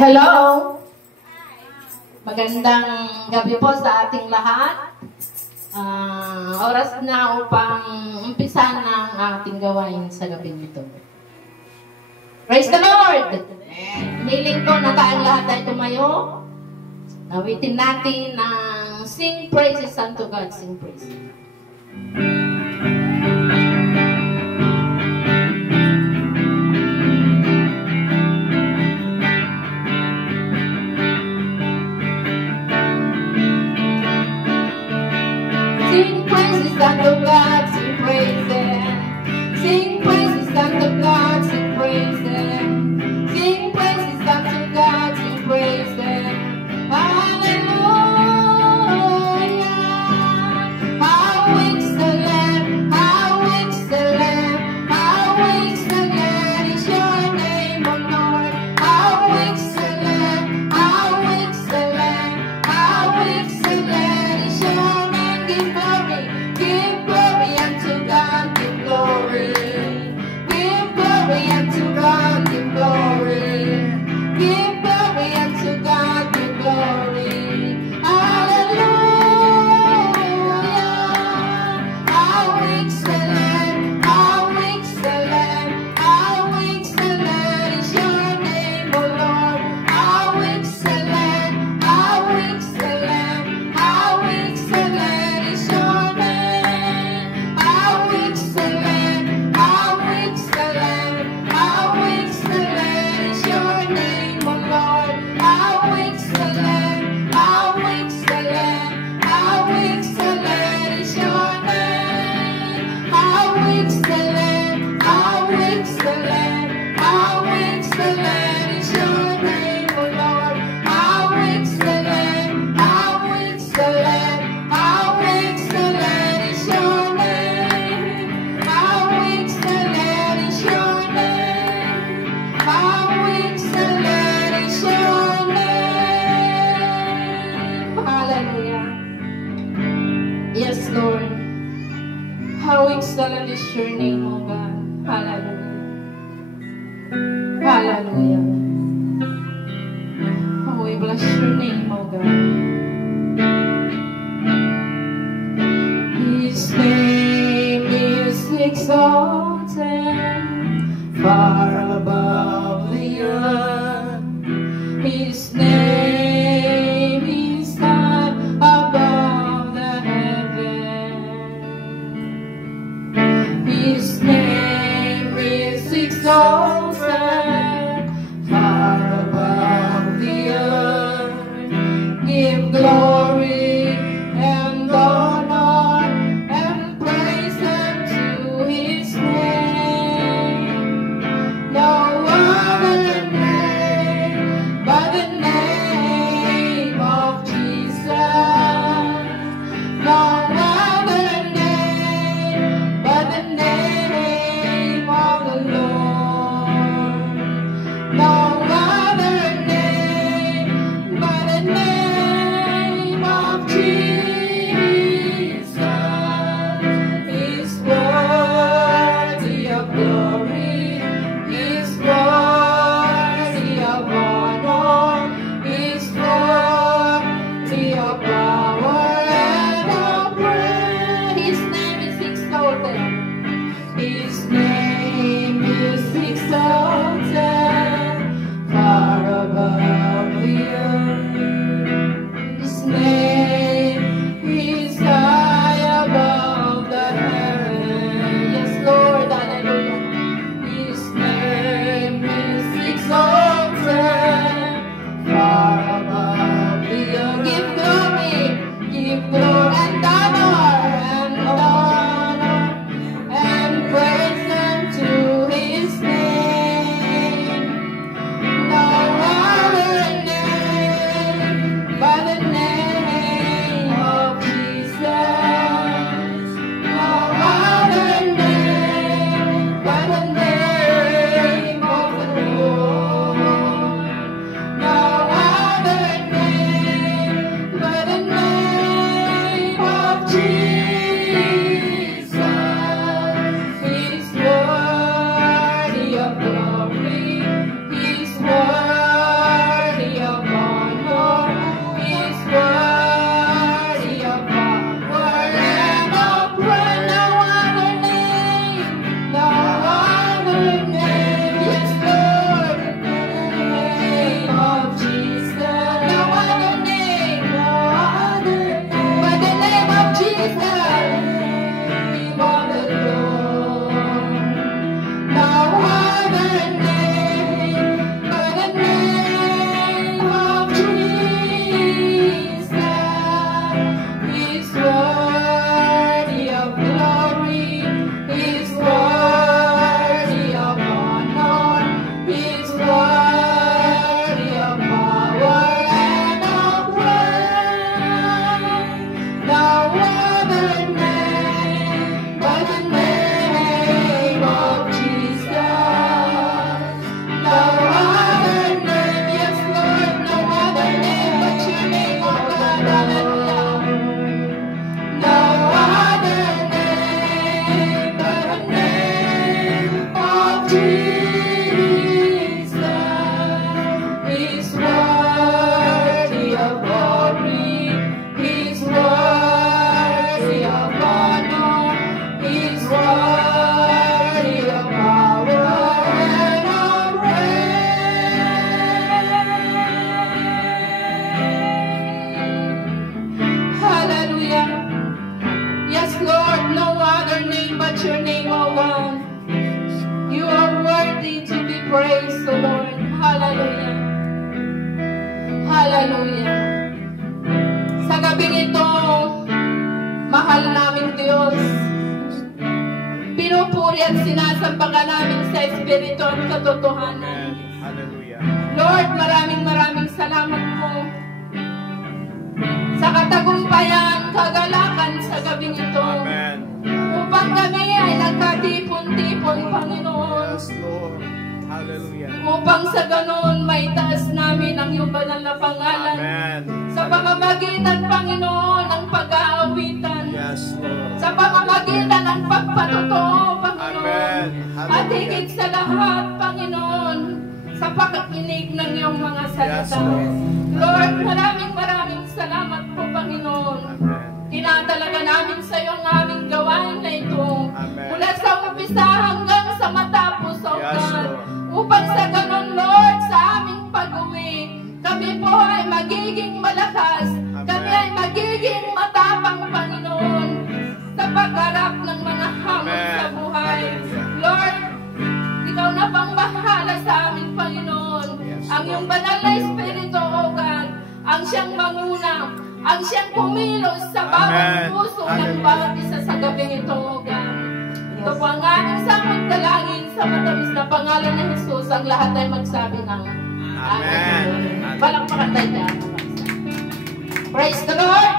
Hello! Magandang gabi po sa ating lahat. Oras na upang umpisan ng ating gawain sa gabi nito. Praise the Lord! Niling ko na tayong lahat ay tumayo. Nawitin natin ang Sing Praises unto God. Sing Praises. Sing praises unto God, sing praises. Sing praises unto God, sing praises. Sing praises unto God, sing praises. Hallelujah. How excellent, how excellent, how excellent is your name, O Lord. How excellent, how excellent, how excellent is your name. Give glory unto God, give glory. Give glory unto God, give glory. Give glory unto God, give glory. Hallelujah. How excellent, how excellent, how excellent is your name, O Lord. How excellent, how excellent, how excellent is your name. How excellent, how excellent, how excellent is your name, O Lord. How excellent, how excellent, how excellent is your name. How excellent, how excellent, how excellent is your name, O Lord. How excellent, how excellent, how excellent is your name. How excellent is your name. How excellent is your name. Hallelujah. Yes, Lord. How excellent is your name, O God. Hallelujah. Hallelujah. Oh, we bless your name, O God. His name is exalted far above the earth. His name is high above the heaven. His name is exalted far above the earth. Give glory and honor and praise unto his name. No other name but the name Hallelujah. Sa gabing ito, mahal naming Diyos, pinupuri at sinasamba ka namin sa Espiritu at katotohanan. Hallelujah. Lord, maraming salamat po sa katagumpayan, kagalakan sa gabing ito. Amen. Upang kami ay nagkatipon-tipon, Panginoon. Yes, Lord. Hallelujah. Upang sa ganon may taas namin ang iyong banal na pangalan. Amen. Sa pamamagitan, Panginoon, ng pag-aawitan. Yes, Lord. Sa pamamagitan ng pagpatotoo, Panginoon. Amen. At higit sa lahat, Panginoon, sa pakikinig ng iyong mga salita. Yes, Lord. Lord, maraming salamat po, Panginoon. Amen. Tinatalaga namin sa iyo ang aming gawain na ito. Amen. Mula sa umpisa hanggang sa matapos, O Yes, God. Lord. Upang sa ganon, Lord, sa aming pag-uwi, kami po ay magiging malakas. Amen. Kami ay magiging matapang, Panginoon, sa pagharap ng mga hamon Amen. sa buhay. Hallelujah. Lord, ikaw na pang bahala sa aming, Panginoon. Yes, Ang iyong Lord. banal na Espiritu, O God, ang siyang manguna, ang siyang kumilos sa bawat Amen. puso ng Hallelujah. bawat isa sa gabing ito, O God. Ito po ang aming samot dalangin sa matamis na pangalan ng Jesus. Ang lahat ay magsabi ng Amen. Palakpakan tayo. Praise the Lord!